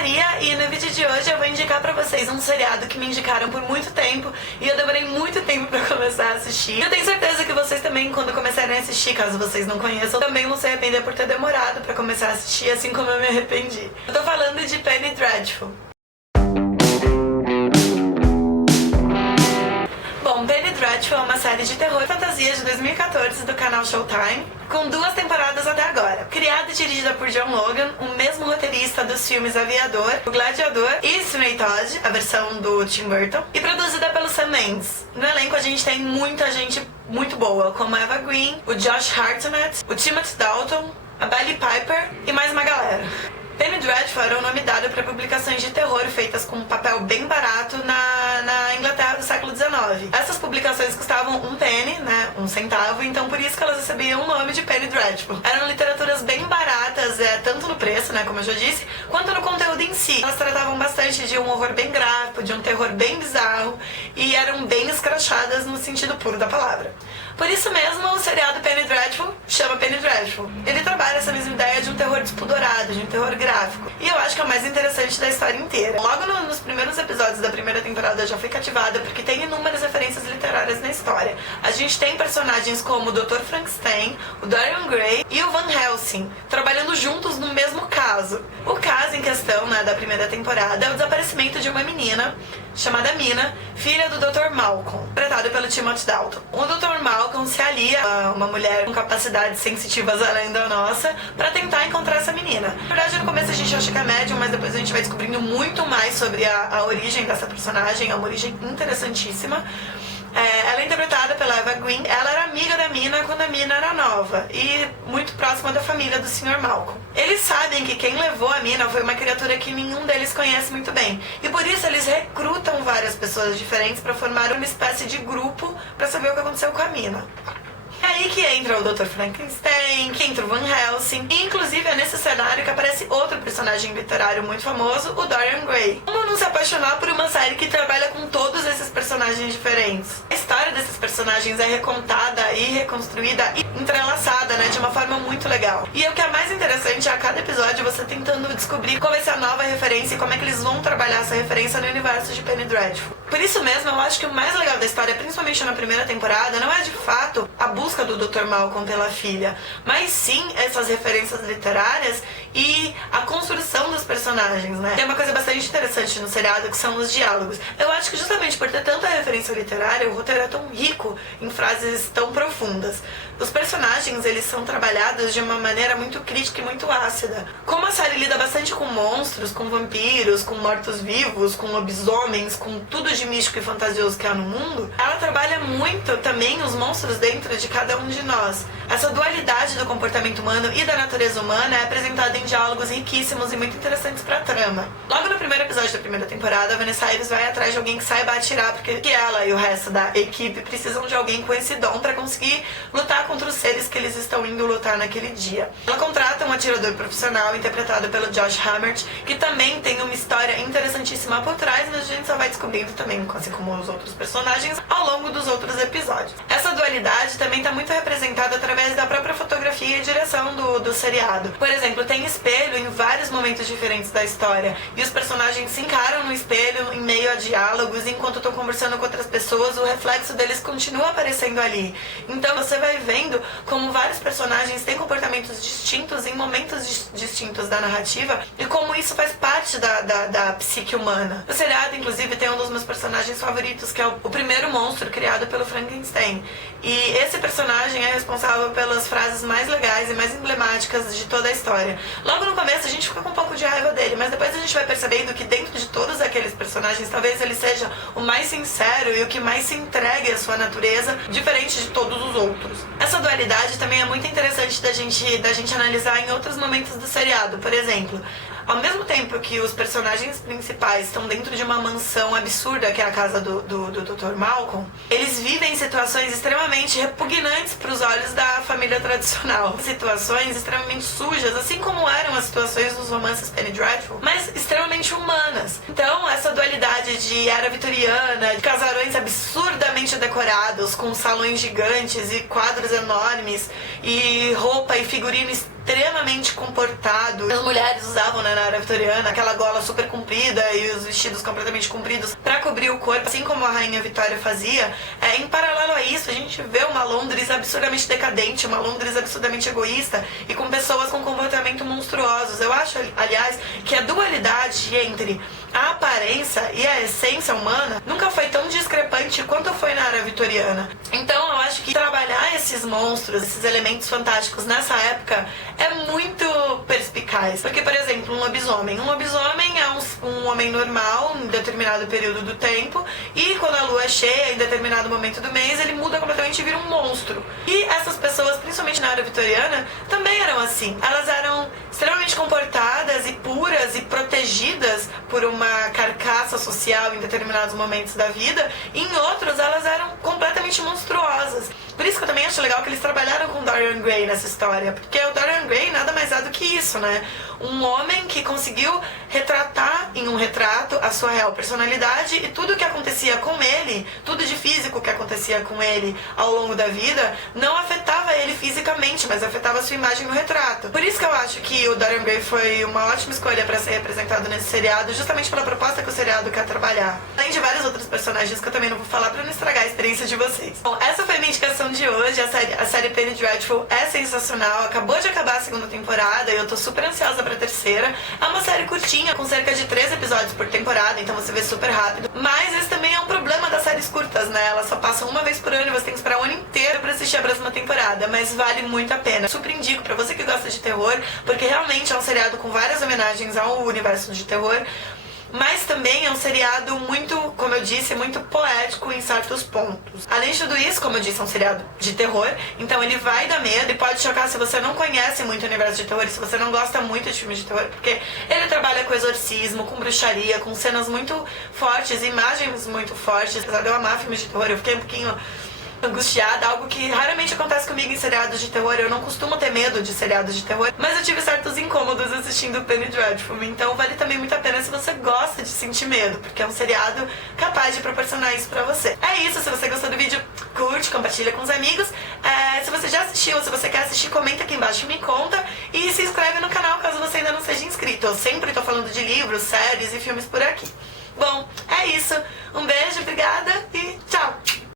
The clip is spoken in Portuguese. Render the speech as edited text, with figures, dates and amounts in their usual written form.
Maria e no vídeo de hoje eu vou indicar pra vocês um seriado que me indicaram por muito tempo e eu demorei muito tempo pra começar a assistir. Eu tenho certeza que vocês também, quando começarem a assistir, caso vocês não conheçam, também vão se arrepender por ter demorado pra começar a assistir, assim como eu me arrependi. Eu tô falando de Penny Dreadful. Bom, Penny Dreadful é uma série de terror e fantasia de 2014 do canal Showtime, com 2 temporadas até agora. Criada e dirigida por John Logan, o mesmo roteirista dos filmes Aviador, O Gladiador e Sweeney Todd, a versão do Tim Burton, e produzida pelo Sam Mendes. No elenco a gente tem muita gente muito boa, como a Eva Green, o Josh Hartnett, o Timothy Dalton, a Billie Piper e mais uma galera. Penny Dreadful era o nome dado para publicações de terror feitas com um papel bem barato na Inglaterra do século XIX. Essas publicações custavam 1 penny, né, 1 centavo, então por isso que elas recebiam o nome de Penny Dreadful. Eram literaturas bem baratas, tanto no preço, né, como eu já disse, quanto no conteúdo em si. Elas tratavam bastante de um horror bem gráfico, de um terror bem bizarro, e eram bem escrachadas no sentido puro da palavra. Por isso mesmo, o seriado Penny Dreadful chama Penny Dreadful. Ele trabalha essa mesma ideia de um terror despudorado, de um terror gráfico. E eu acho que é o mais interessante da história inteira. Logo nos primeiros episódios da primeira temporada eu já fui cativada, porque tem inúmeras referências literárias na história. A gente tem personagens como o Dr. Frankenstein, o Dorian Gray e o Van Helsing, trabalhando juntos no mesmo caso. O caso em questão, né, da primeira temporada é o desaparecimento de uma menina chamada Mina, filha do Dr. Malcolm, interpretado pelo Timothy Dalton. O Dr. Malcolm se alia a uma mulher com capacidades sensitivas além da nossa para tentar encontrar essa menina. Na verdade, no começo a gente acha que é médium, mas depois a gente vai descobrindo muito mais sobre a origem dessa personagem, é uma origem interessantíssima. Ela é interpretada pela Eva Green. Ela era amiga da Mina quando a Mina era nova e muito próxima da família do Sr. Malcolm. Eles sabem que quem levou a Mina foi uma criatura que nenhum deles conhece muito bem, e por isso eles recrutam várias pessoas diferentes para formar uma espécie de grupo para saber o que aconteceu com a Mina. É aí que entra o Dr. Frankenstein, que entra o Van Helsing, e inclusive é nesse cenário que aparece outro personagem literário muito famoso, o Dorian Gray. Como não se apaixonar por uma série que trabalha com todos esses personagens diferentes? A história desses personagens é recontada e reconstruída e entrelaçada, né, de uma forma muito legal. E o que é mais interessante é a cada episódio você tentando descobrir qual vai ser a nova referência e como é que eles vão trabalhar essa referência no universo de Penny Dreadful. Por isso mesmo, eu acho que o mais legal da história, principalmente na primeira temporada, não é de fato a busca do Dr. Malcolm pela filha, mas sim essas referências literárias e a construção dos personagens, né? Tem uma coisa bastante interessante no seriado, que são os diálogos. Eu acho que justamente por ter tanta referência literária, o roteiro é tão rico em frases tão profundas. Os personagens, eles são trabalhados de uma maneira muito crítica e muito ácida. Como a série lida bastante com monstros, com vampiros, com mortos-vivos, com lobisomens, com tudo de místico e fantasioso que há no mundo, ela trabalha muito também os monstros dentro de cada um de nós. Essa dualidade do comportamento humano e da natureza humana é apresentada em diálogos riquíssimos e muito interessantes pra trama. Logo no primeiro episódio da primeira temporada, a Vanessa Ives vai atrás de alguém que saiba atirar, porque ela e o resto da equipe precisam de alguém com esse dom pra conseguir lutar contra os seres que eles estão indo lutar naquele dia. Ela contrata um atirador profissional, interpretado pelo Josh Hartnett, que também tem uma história interessantíssima por trás, mas a gente só vai descobrindo também, assim como os outros personagens, ao longo dos outros episódios. Essa dualidade também está muito representada através da própria fotografia e direção do seriado. Por exemplo, tem espelho em vários momentos diferentes da história, e os personagens se encaram no espelho em meio a diálogos, e enquanto estão conversando com outras pessoas, o reflexo deles continua aparecendo ali. Então você vai vendo como vários personagens têm comportamentos distintos em momentos distintos da narrativa, e como isso faz parte da psique humana. O seriado, inclusive, tem um dos meus personagens favoritos, que é o primeiro monstro criado pelo Frankenstein. E esse personagem é responsável pelas frases mais legais e mais emblemáticas de toda a história. Logo no começo a gente fica com um pouco de raiva dele, mas depois a gente vai percebendo que dentro de todos aqueles personagens, talvez ele seja o mais sincero e o que mais se entregue à sua natureza, diferente de todos os outros. Essa dualidade também é muito interessante da gente analisar em outros momentos do seriado. Por exemplo, ao mesmo tempo que os personagens principais estão dentro de uma mansão absurda, que é a casa do Dr. Malcolm, eles vivem situações extremamente repugnantes para os olhos da família tradicional. Situações extremamente sujas, assim como eram as situações dos romances Penny Dreadful, mas extremamente humanas. Então, essa dualidade de era vitoriana, de casarões absurdamente decorados, com salões gigantes e quadros enormes, e roupa e figurino extremamente comportado. As mulheres usavam, né, na era vitoriana, aquela gola super comprida e os vestidos completamente compridos pra cobrir o corpo, assim como a rainha Vitória fazia. Em paralelo a isso, a gente vê uma Londres absurdamente decadente, uma Londres absurdamente egoísta e com pessoas com comportamento monstruosos. Eu acho, aliás, que a dualidade entre a aparência e a essência humana nunca foi tão discrepante quanto foi na era vitoriana. Então eu acho que trabalhar esses monstros, esses elementos fantásticos nessa época é muito perspicaz. Porque, por exemplo, um lobisomem. Um lobisomem é um homem normal em determinado período do tempo e quando a lua é cheia, em determinado momento do mês, ele muda completamente e vira um monstro. E essas pessoas, principalmente na era vitoriana, também eram assim. Elas eram extremamente comportadas e puras e protegidas por uma carcaça social em determinados momentos da vida, e em outros elas eram completamente monstruosas. Por isso que eu também acho legal que eles trabalharam com Dorian Gray nessa história, porque o Dorian Gray nada mais é do que isso, né? Um homem que conseguiu retratar em um retrato a sua real personalidade e tudo que acontecia com ele, tudo de físico que acontecia com ele ao longo da vida, não afetava ele fisicamente, mas afetava a sua imagem no retrato. Por isso que eu acho que o Dorian Gray foi uma ótima escolha para ser representado nesse seriado, justamente pela proposta que o seriado quer trabalhar. Além de vários outros personagens que eu também não vou falar para não estragar a experiência de vocês. Bom, essa foi a minha indicação de hoje. A série Penny Dreadful é sensacional, acabou de acabar a segunda temporada e eu tô super ansiosa pra terceira. É uma série curtinha, com cerca de 3 episódios por temporada, então você vê super rápido. Mas esse também é um problema das séries curtas, né? Elas só passam uma vez por ano e você tem que esperar o ano inteiro pra assistir a próxima temporada, mas vale muito a pena. Super indico pra você que gosta de terror, porque realmente é um seriado com várias homenagens ao universo de terror, mas também é um seriado muito, como eu disse, muito poético em certos pontos. Além de tudo isso, como eu disse, é um seriado de terror, então ele vai dar medo e pode chocar se você não conhece muito o universo de terror e se você não gosta muito de filmes de terror, porque ele trabalha com exorcismo, com bruxaria, com cenas muito fortes, imagens muito fortes. Apesar de eu amar filmes de terror, eu fiquei um pouquinho angustiada, algo que raramente acontece comigo em seriados de terror. Eu não costumo ter medo de seriados de terror, mas eu tive certos incômodos assistindo Penny Dreadful, então vale também muito a pena se você gosta de sentir medo, porque é um seriado capaz de proporcionar isso pra você. É isso, se você gostou do vídeo, curte, compartilha com os amigos. Se você já assistiu ou se você quer assistir, comenta aqui embaixo e me conta, e se inscreve no canal caso você ainda não seja inscrito. Eu sempre tô falando de livros, séries e filmes por aqui. Bom, é isso. Um beijo, obrigada e